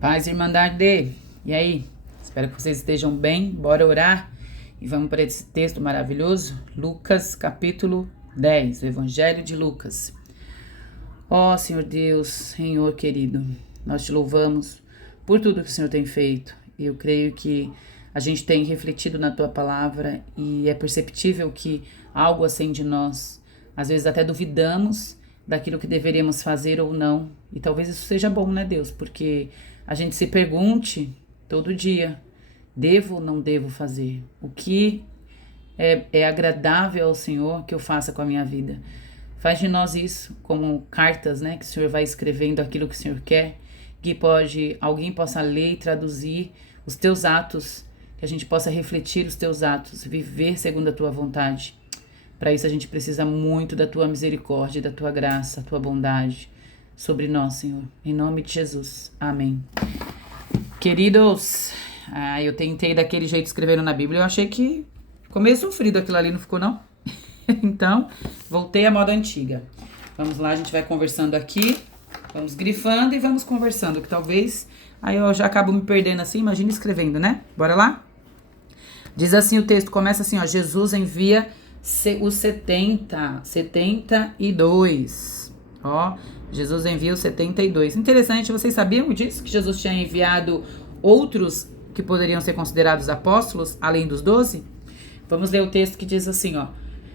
Paz e Irmandade, e aí? Espero que vocês estejam bem, bora orar e vamos para esse texto maravilhoso, Lucas capítulo 10, o Evangelho de Lucas. Ó Senhor Deus, Senhor querido, nós te louvamos por tudo que o Senhor tem feito. Eu creio que a gente tem refletido na tua palavra e é perceptível que algo acende em nós. Às vezes até duvidamos daquilo que deveríamos fazer ou não. E talvez isso seja bom, né, Deus? Porque a gente se pergunte todo dia, devo ou não devo fazer? O que é agradável ao Senhor que eu faça com a minha vida? Faz de nós isso como cartas, né? Que o Senhor vai escrevendo aquilo que o Senhor quer, que alguém possa ler e traduzir os teus atos, que a gente possa refletir os teus atos, viver segundo a tua vontade. Para isso a gente precisa muito da tua misericórdia, da tua graça, da tua bondade sobre nós, Senhor. Em nome de Jesus. Amém. Queridos, eu tentei daquele jeito escrevendo na Bíblia, eu achei que ficou meio sofrido aquilo ali, não ficou não? Então, voltei à moda antiga. Vamos lá, a gente vai conversando aqui, vamos grifando e vamos conversando, que talvez aí eu já acabo me perdendo assim, imagina escrevendo, né? Bora lá? Diz assim o texto, começa assim, ó, Jesus envia os 72, ó, Jesus envia os 72. Interessante, vocês sabiam disso? Que Jesus tinha enviado outros que poderiam ser considerados apóstolos, além dos 12? Vamos ler o texto que diz assim, ó.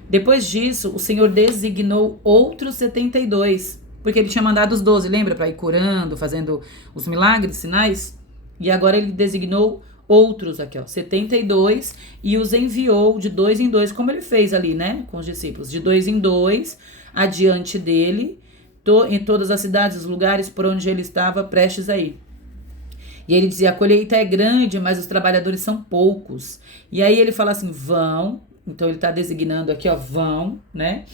Depois disso, o Senhor designou outros 72, porque ele tinha mandado os 12, lembra? Para ir curando, fazendo os milagres, sinais. E agora ele designou outros aqui, ó, 72, e os enviou de 2 em 2, como ele fez ali, né? Com os discípulos, de 2 em 2, adiante dele, em todas as cidades, os lugares por onde ele estava prestes a ir. E ele dizia, a colheita é grande, mas os trabalhadores são poucos. E aí ele fala assim, vão, então ele está designando aqui, ó, vão, né?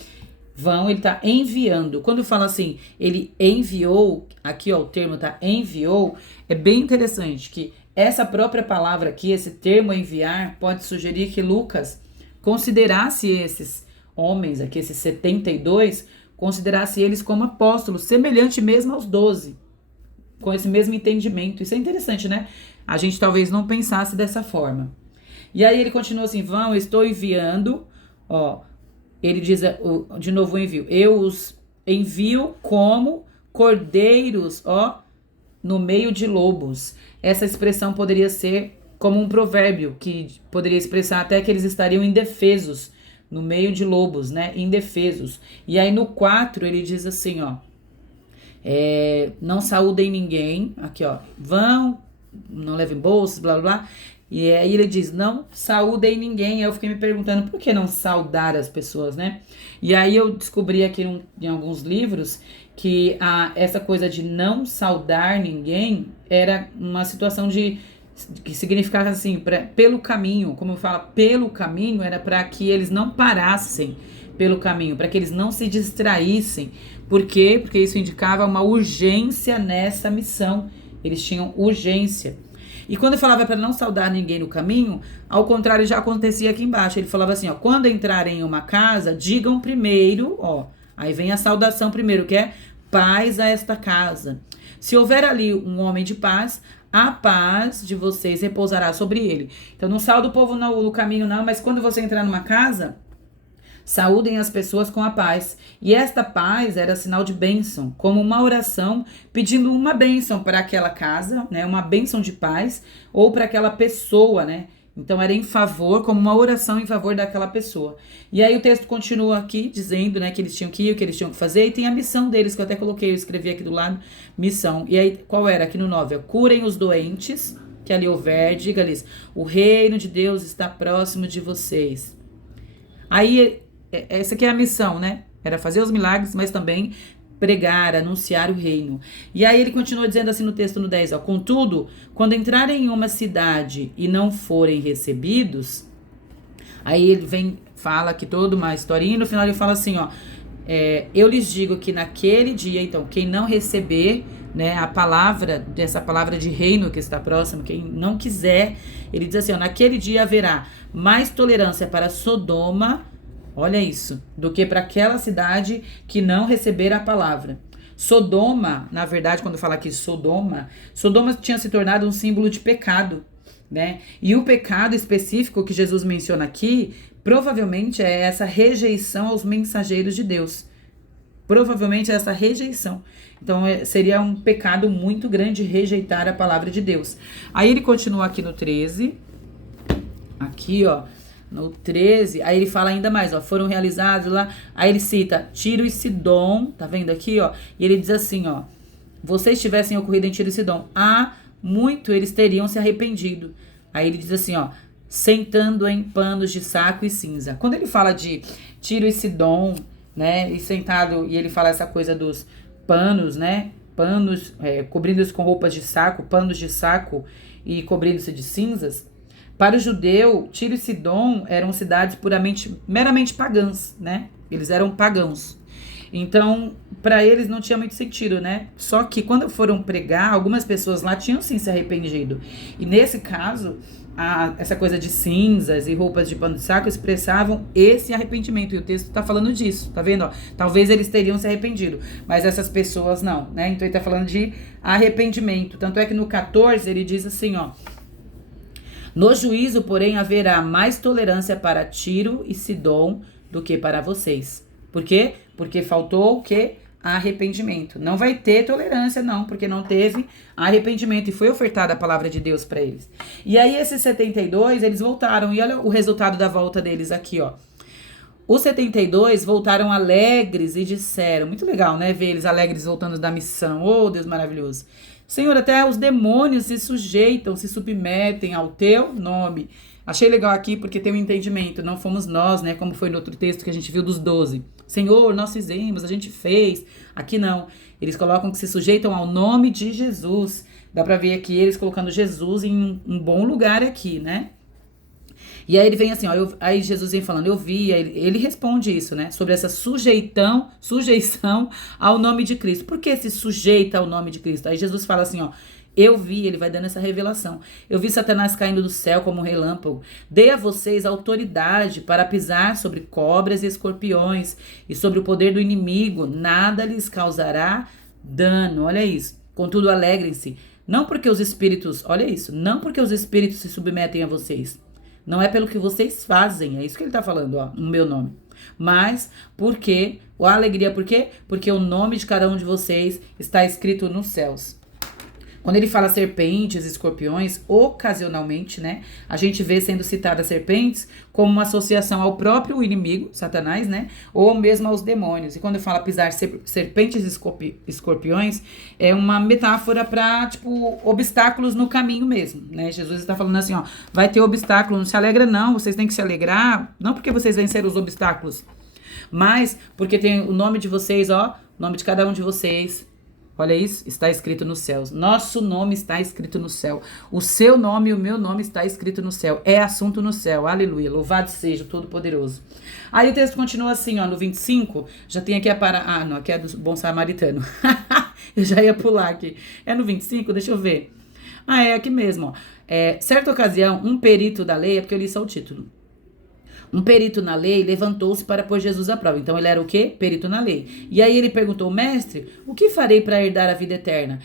Vão, ele está enviando. Quando fala assim, ele enviou, aqui ó, o termo tá enviou, é bem interessante que essa própria palavra aqui, esse termo enviar, pode sugerir que Lucas considerasse esses homens aqui, esses 72, considerasse eles como apóstolos, semelhante mesmo aos 12, com esse mesmo entendimento. Isso é interessante, né? A gente talvez não pensasse dessa forma. E aí ele continua assim, vão, eu estou enviando, ó, ele diz de novo o envio, eu os envio como cordeiros, ó, no meio de lobos. Essa expressão poderia ser como um provérbio, que poderia expressar até que eles estariam indefesos, no meio de lobos, né? Indefesos. E aí no 4 ele diz assim, ó, não saúdem ninguém, aqui ó, vão, não levem bolsas, blá blá blá. E aí ele diz, não saúdem ninguém. Aí eu fiquei me perguntando, por que não saudar as pessoas, né? E aí eu descobri aqui em alguns livros que essa coisa de não saudar ninguém era uma situação que significava assim, pelo caminho, como eu falo, pelo caminho, era para que eles não parassem pelo caminho, para que eles não se distraíssem. Por quê? Porque isso indicava uma urgência nessa missão. Eles tinham urgência. E quando eu falava para não saudar ninguém no caminho, ao contrário, já acontecia aqui embaixo. Ele falava assim, ó, quando entrarem em uma casa, digam primeiro, ó, aí vem a saudação primeiro, que é paz a esta casa. Se houver ali um homem de paz, a paz de vocês repousará sobre ele. Então não sauda o povo no caminho não, mas quando você entrar numa casa, saúdem as pessoas com a paz. E esta paz era sinal de bênção, como uma oração pedindo uma bênção para aquela casa, né? Uma bênção de paz, ou para aquela pessoa, né? Então era em favor, como uma oração em favor daquela pessoa. E aí o texto continua aqui dizendo, né, que eles tinham que ir, o que eles tinham que fazer, e tem a missão deles, que eu até coloquei, eu escrevi aqui do lado, missão. E aí, qual era? Aqui no 9, curem os doentes, que ali houver, diga-lhes, o reino de Deus está próximo de vocês. Aí, essa aqui é a missão, né? Era fazer os milagres, mas também pregar, anunciar o reino. E aí ele continua dizendo assim no texto no 10, ó, contudo, quando entrarem em uma cidade e não forem recebidos, aí ele fala aqui toda uma historinha, e no final ele fala assim, ó, eu lhes digo que naquele dia, então, quem não receber, né, dessa palavra de reino que está próximo, quem não quiser, ele diz assim, ó, naquele dia haverá mais tolerância para Sodoma, olha isso, do que para aquela cidade que não receber a palavra. Sodoma, na verdade, quando fala aqui Sodoma tinha se tornado um símbolo de pecado, né? E o pecado específico que Jesus menciona aqui, provavelmente é essa rejeição aos mensageiros de Deus. Provavelmente é essa rejeição. Então, seria um pecado muito grande rejeitar a palavra de Deus. Aí ele continua aqui no 13. Aqui, ó. No 13, aí ele fala ainda mais, ó, foram realizados lá, aí ele cita Tiro e Sidom, tá vendo aqui, ó, e ele diz assim, ó, vocês tivessem ocorrido em Tiro e Sidom, muito eles teriam se arrependido. Aí ele diz assim, ó, sentando em panos de saco e cinza. Quando ele fala de Tiro e Sidom, né, e sentado, e ele fala essa coisa dos panos, né, panos, cobrindo-se com roupas de saco, panos de saco e cobrindo-se de cinzas. Para o judeu, Tiro e Sidom eram cidades meramente pagãs, né? Eles eram pagãos. Então, para eles não tinha muito sentido, né? Só que quando foram pregar, algumas pessoas lá tinham sim se arrependido. E nesse caso, essa coisa de cinzas e roupas de pano de saco expressavam esse arrependimento. E o texto está falando disso, tá vendo? Ó, talvez eles teriam se arrependido, mas essas pessoas não, né? Então ele está falando de arrependimento. Tanto é que no 14 ele diz assim, ó. No juízo, porém, haverá mais tolerância para Tiro e Sidom do que para vocês. Por quê? Porque faltou o quê? Arrependimento. Não vai ter tolerância, não, porque não teve arrependimento e foi ofertada a palavra de Deus para eles. E aí, esses 72, eles voltaram. E olha o resultado da volta deles aqui, ó. Os 72 voltaram alegres e disseram, muito legal, né? Ver eles alegres voltando da missão. Oh, Deus maravilhoso. Senhor, até os demônios se sujeitam, se submetem ao teu nome. Achei legal aqui porque tem um entendimento. Não fomos nós, né? Como foi no outro texto que a gente viu dos 12. Senhor, nós fizemos, a gente fez. Aqui não. Eles colocam que se sujeitam ao nome de Jesus. Dá pra ver aqui eles colocando Jesus em um bom lugar aqui, né? E aí ele vem assim, ó, aí Jesus vem falando, eu vi, ele responde isso, né, sobre essa sujeição ao nome de Cristo. Por que se sujeita ao nome de Cristo? Aí Jesus fala assim, ó, eu vi, ele vai dando essa revelação, eu vi Satanás caindo do céu como um relâmpago, dei a vocês autoridade para pisar sobre cobras e escorpiões e sobre o poder do inimigo, nada lhes causará dano, olha isso, contudo alegrem-se, não porque os espíritos, olha isso, não porque os espíritos se submetem a vocês, não é pelo que vocês fazem, é isso que ele tá falando, ó, no meu nome. Mas porque, a alegria por quê? Porque o nome de cada um de vocês está escrito nos céus. Quando ele fala serpentes, escorpiões, ocasionalmente, né, a gente vê sendo citadas serpentes como uma associação ao próprio inimigo, Satanás, né, ou mesmo aos demônios. E quando fala pisar serpentes e escorpiões, é uma metáfora para, tipo, obstáculos no caminho mesmo, né? Jesus está falando assim, ó, vai ter obstáculo, não se alegra não, vocês têm que se alegrar, não porque vocês venceram os obstáculos, mas porque tem o nome de vocês, ó, o nome de cada um de vocês. Olha isso, está escrito nos céus. Nosso nome está escrito no céu. O seu nome e o meu nome está escrito no céu. É assunto no céu. Aleluia. Louvado seja o Todo-Poderoso. Aí o texto continua assim, ó, no 25. Já tem aqui não, aqui é do Bom Samaritano. Eu já ia pular aqui. É no 25? Deixa eu ver. É aqui mesmo, ó. Certa ocasião, um perito da lei, é porque eu li só o título. Um perito na lei levantou-se para pôr Jesus à prova. Então ele era o quê? Perito na lei. E aí ele perguntou, mestre, o que farei para herdar a vida eterna?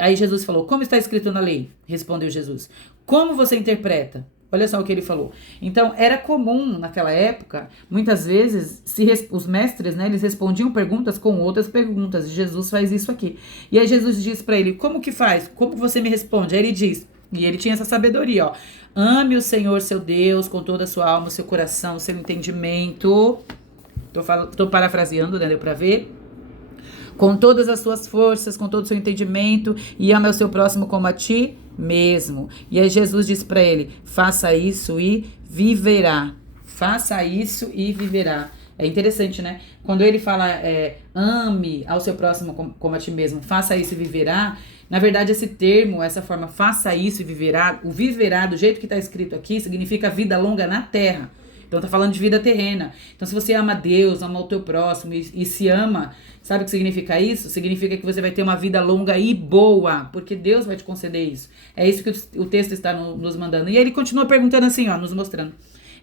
Aí Jesus falou, como está escrito na lei? Respondeu Jesus. Como você interpreta? Olha só o que ele falou. Então era comum naquela época, muitas vezes, os mestres, né, eles respondiam perguntas com outras perguntas. E Jesus faz isso aqui. E aí Jesus diz para ele, como que faz? Como você me responde? Aí ele diz, e ele tinha essa sabedoria, ó. Ame o Senhor, seu Deus, com toda a sua alma, o seu coração, o seu entendimento. Tô parafraseando, né? Deu pra ver? Com todas as suas forças, com todo o seu entendimento. E ame o seu próximo como a ti mesmo. E aí Jesus disse pra ele, faça isso e viverá. Faça isso e viverá. É interessante, né? Quando ele fala, ame ao seu próximo como a ti mesmo, faça isso e viverá. Na verdade, esse termo, essa forma, faça isso e viverá, o viverá, do jeito que está escrito aqui, significa vida longa na terra. Então, tá falando de vida terrena. Então, se você ama Deus, ama o teu próximo e se ama, sabe o que significa isso? Significa que você vai ter uma vida longa e boa, porque Deus vai te conceder isso. É isso que o texto está nos mandando. E aí ele continua perguntando assim, ó, nos mostrando.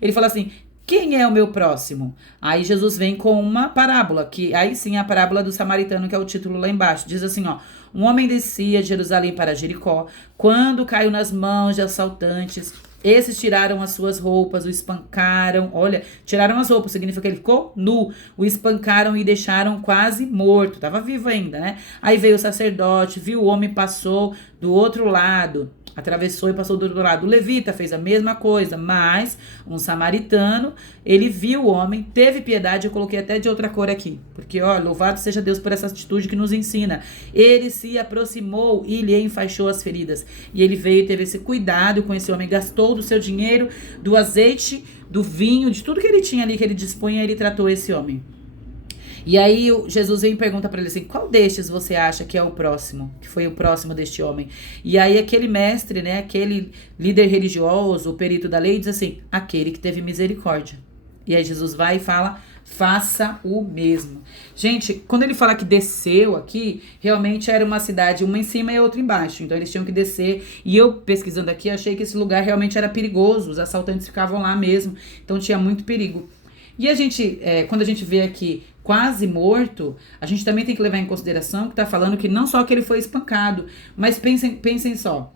Ele fala assim, Quem é o meu próximo? Aí Jesus vem com uma parábola, que aí sim é a parábola do samaritano, que é o título lá embaixo. Diz assim, ó: um homem descia de Jerusalém para Jericó, quando caiu nas mãos de assaltantes. Esses tiraram as suas roupas, o espancaram. Olha, tiraram as roupas, significa que ele ficou nu. O espancaram e deixaram quase morto. Estava vivo ainda, né? Aí veio o sacerdote, viu o homem, passou do outro lado. Atravessou e passou do outro lado. O levita fez a mesma coisa, mas um samaritano, ele viu o homem, teve piedade. Eu coloquei até de outra cor aqui, porque, ó, louvado seja Deus por essa atitude que nos ensina. Ele se aproximou e lhe enfaixou as feridas. E ele veio e teve esse cuidado com esse homem, gastou do seu dinheiro, do azeite, do vinho, de tudo que ele tinha ali, que ele dispunha, ele tratou esse homem. E aí Jesus vem e pergunta para ele assim: qual destes você acha que é o próximo? Que foi o próximo deste homem? E aí aquele mestre, né, aquele líder religioso, o perito da lei, diz assim: aquele que teve misericórdia. E aí Jesus vai e fala: faça o mesmo. Gente, quando ele fala que desceu aqui, realmente era uma cidade, uma em cima e outra embaixo. Então eles tinham que descer. E eu, pesquisando aqui, achei que esse lugar realmente era perigoso. Os assaltantes ficavam lá mesmo. Então tinha muito perigo. E a gente, quando a gente vê aqui quase morto, a gente também tem que levar em consideração que está falando que não só que ele foi espancado, mas pensem só.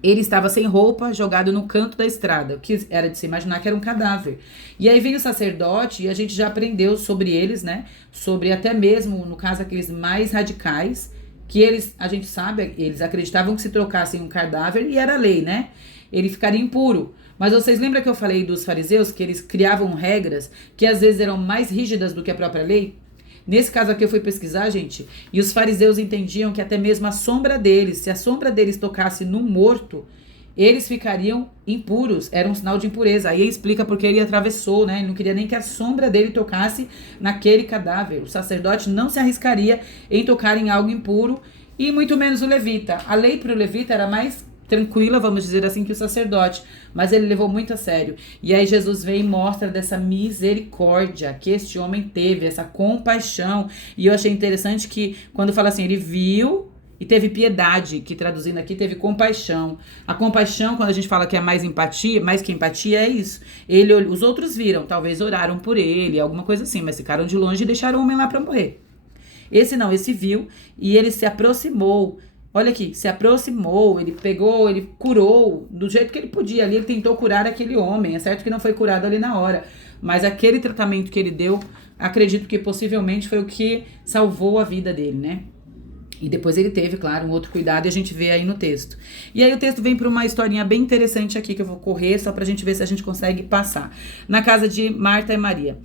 Ele estava sem roupa, jogado no canto da estrada, o que era de se imaginar que era um cadáver. E aí vem o sacerdote, e a gente já aprendeu sobre eles, né? Sobre até mesmo, no caso, aqueles mais radicais, que eles, a gente sabe, eles acreditavam que se trocassem um cadáver, e era lei, né? Ele ficaria impuro. Mas vocês lembram que eu falei dos fariseus, que eles criavam regras que às vezes eram mais rígidas do que a própria lei? Nesse caso aqui eu fui pesquisar, gente, e os fariseus entendiam que até mesmo a sombra deles, se a sombra deles tocasse no morto, eles ficariam impuros, era um sinal de impureza. Aí explica porque ele atravessou, né? Ele não queria nem que a sombra dele tocasse naquele cadáver. O sacerdote não se arriscaria em tocar em algo impuro, e muito menos o levita. A lei para o levita era mais tranquila, vamos dizer assim, que o sacerdote, mas ele levou muito a sério. E aí Jesus vem e mostra dessa misericórdia que este homem teve, essa compaixão. E eu achei interessante que quando fala assim, ele viu e teve piedade, que traduzindo aqui teve compaixão. A compaixão, quando a gente fala que é mais empatia, mais que empatia, é isso. Os outros viram, talvez oraram por ele, alguma coisa assim, mas ficaram de longe e deixaram o homem lá para morrer. Esse não, esse viu e ele se aproximou. Olha aqui, se aproximou, ele pegou, ele curou do jeito que ele podia ali, ele tentou curar aquele homem. É certo que não foi curado ali na hora, mas aquele tratamento que ele deu, acredito que possivelmente foi o que salvou a vida dele, né? E depois ele teve, claro, um outro cuidado, e a gente vê aí no texto. E aí o texto vem para uma historinha bem interessante aqui, que eu vou correr só pra gente ver se a gente consegue passar. Na casa de Marta e Maria.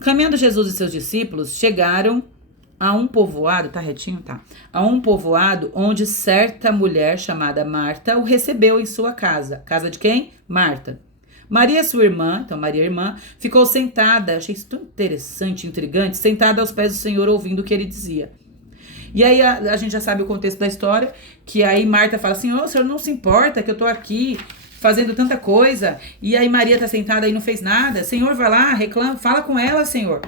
Caminhando Jesus e seus discípulos, chegaram a um povoado, tá retinho? Tá. A um povoado onde certa mulher chamada Marta o recebeu em sua casa. Casa de quem? Marta. Maria, sua irmã, então Maria, irmã, ficou sentada, achei isso tão interessante, intrigante, sentada aos pés do Senhor ouvindo o que ele dizia. E aí a gente já sabe o contexto da história, que aí Marta fala assim: o senhor não se importa que eu tô aqui fazendo tanta coisa, e aí Maria tá sentada e não fez nada? Senhor, vai lá, reclama, fala com ela, Senhor.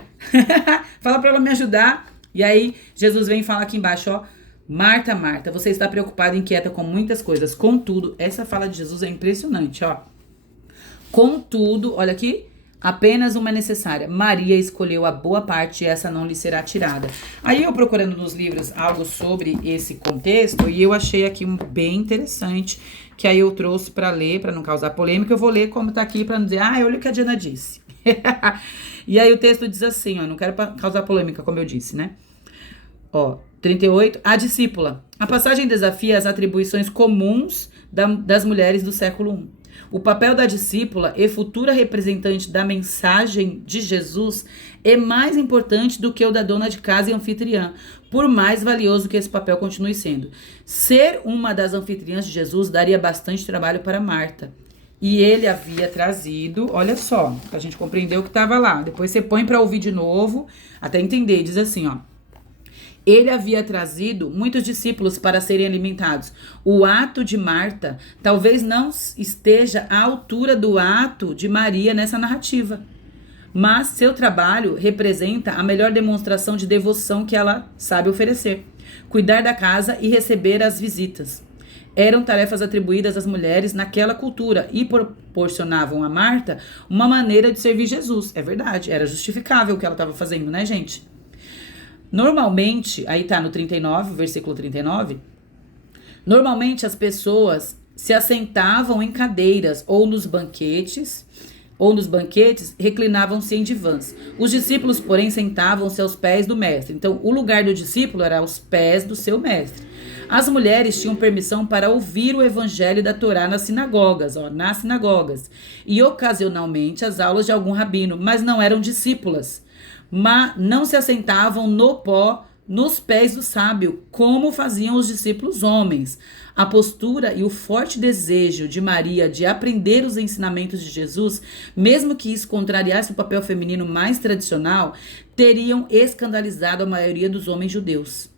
Fala pra ela me ajudar. E aí, Jesus vem e fala aqui embaixo, ó: Marta, Marta, você está preocupada e inquieta com muitas coisas. Contudo, essa fala de Jesus é impressionante, ó. Contudo, olha aqui, apenas uma é necessária. Maria escolheu a boa parte e essa não lhe será tirada. Aí eu procurando nos livros algo sobre esse contexto, e eu achei aqui um bem interessante, que aí eu trouxe para ler, para não causar polêmica. Eu vou ler como tá aqui para não dizer: olha o que a Diana disse. E aí o texto diz assim, ó, não quero causar polêmica, como eu disse, né? Ó, 38, a discípula. A passagem desafia as atribuições comuns das mulheres do século I. O papel da discípula e futura representante da mensagem de Jesus é mais importante do que o da dona de casa e anfitriã, por mais valioso que esse papel continue sendo. Ser uma das anfitriãs de Jesus daria bastante trabalho para Marta. E ele havia trazido, olha só, pra gente compreender o que estava lá. Depois você põe para ouvir de novo, até entender. Diz assim, ó: ele havia trazido muitos discípulos para serem alimentados. O ato de Marta talvez não esteja à altura do ato de Maria nessa narrativa. Mas seu trabalho representa a melhor demonstração de devoção que ela sabe oferecer. Cuidar da casa e receber as visitas. eram tarefas atribuídas às mulheres naquela cultura e proporcionavam a Marta uma maneira de servir Jesus. É verdade, era justificável o que ela estava fazendo, né, gente? Normalmente, aí tá no 39, versículo 39, normalmente as pessoas se assentavam em cadeiras ou nos banquetes reclinavam-se em divãs. Os discípulos, porém, sentavam-se aos pés do mestre. Então, o lugar do discípulo era aos pés do seu mestre. As mulheres tinham permissão para ouvir o evangelho da Torá nas sinagogas, e ocasionalmente as aulas de algum rabino, mas não eram discípulas. Mas não se assentavam no pó nos pés do sábio, como faziam os discípulos homens. A postura e o forte desejo de Maria de aprender os ensinamentos de Jesus, mesmo que isso contrariasse o papel feminino mais tradicional, teriam escandalizado a maioria dos homens judeus.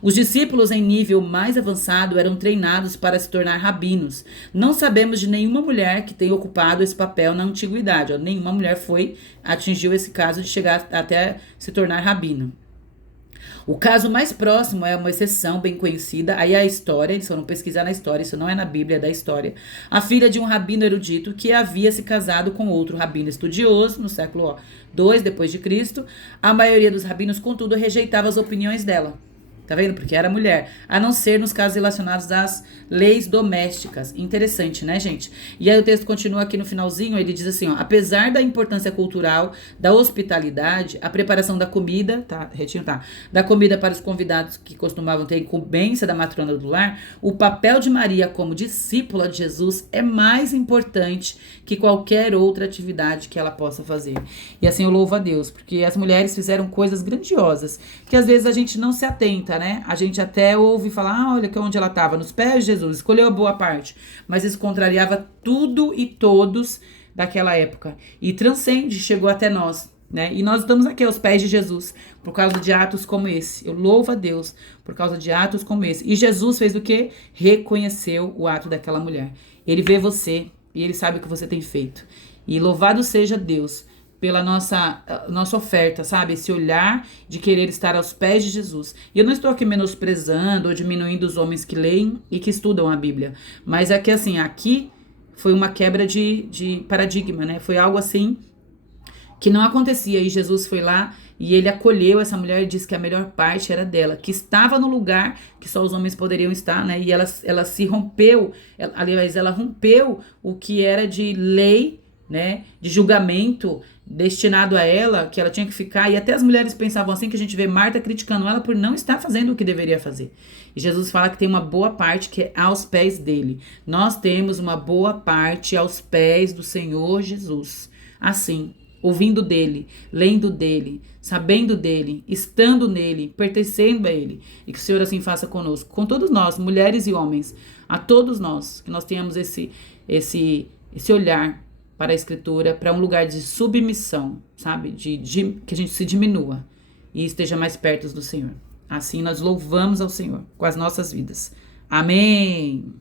Os discípulos em nível mais avançado eram treinados para se tornar rabinos. Não sabemos de nenhuma mulher que tenha ocupado esse papel na antiguidade. Nenhuma mulher atingiu esse caso de chegar até se tornar rabino. O caso mais próximo é uma exceção bem conhecida, aí é a história, eles foram pesquisar na história, isso não é na Bíblia, é da história. A filha de um rabino erudito que havia se casado com outro rabino estudioso no século II depois de Cristo. A maioria dos rabinos, contudo, rejeitava as opiniões dela. Tá vendo? Porque era mulher. A não ser nos casos relacionados às leis domésticas. Interessante, né, gente? E aí o texto continua aqui no finalzinho, ele diz assim, ó. Apesar da importância cultural, da hospitalidade, a preparação da comida, da comida para os convidados que costumavam ter incumbência da matrona do lar, o papel de Maria como discípula de Jesus é mais importante que qualquer outra atividade que ela possa fazer. E assim eu louvo a Deus, porque as mulheres fizeram coisas grandiosas, que às vezes a gente não se atenta, né? A gente até ouve falar, olha que onde ela estava, nos pés de Jesus, escolheu a boa parte. Mas isso contrariava tudo e todos daquela época. E transcende, chegou até nós, né? E nós estamos aqui aos pés de Jesus, por causa de atos como esse. Eu louvo a Deus por causa de atos como esse. E Jesus fez o quê? Reconheceu o ato daquela mulher. Ele vê você e ele sabe o que você tem feito. E louvado seja Deus pela nossa oferta, sabe? Esse olhar de querer estar aos pés de Jesus. E eu não estou aqui menosprezando ou diminuindo os homens que leem e que estudam a Bíblia. Mas é que, assim, aqui foi uma quebra de paradigma, né? Foi algo assim que não acontecia. E Jesus foi lá e ele acolheu essa mulher e disse que a melhor parte era dela, que estava no lugar que só os homens poderiam estar, né? E ela se rompeu, aliás, ela rompeu o que era de lei, né, de julgamento destinado a ela, que ela tinha que ficar, e até as mulheres pensavam assim, que a gente vê Marta criticando ela por não estar fazendo o que deveria fazer. E Jesus fala que tem uma boa parte que é aos pés dele. Nós temos uma boa parte aos pés do Senhor Jesus. Assim, ouvindo dele, lendo dele, sabendo dele, estando nele, pertencendo a ele. E que o Senhor assim faça conosco, com todos nós, mulheres e homens, a todos nós, que nós tenhamos esse olhar para a Escritura, para um lugar de submissão, sabe? Que a gente se diminua e esteja mais perto do Senhor. Assim nós louvamos ao Senhor com as nossas vidas. Amém!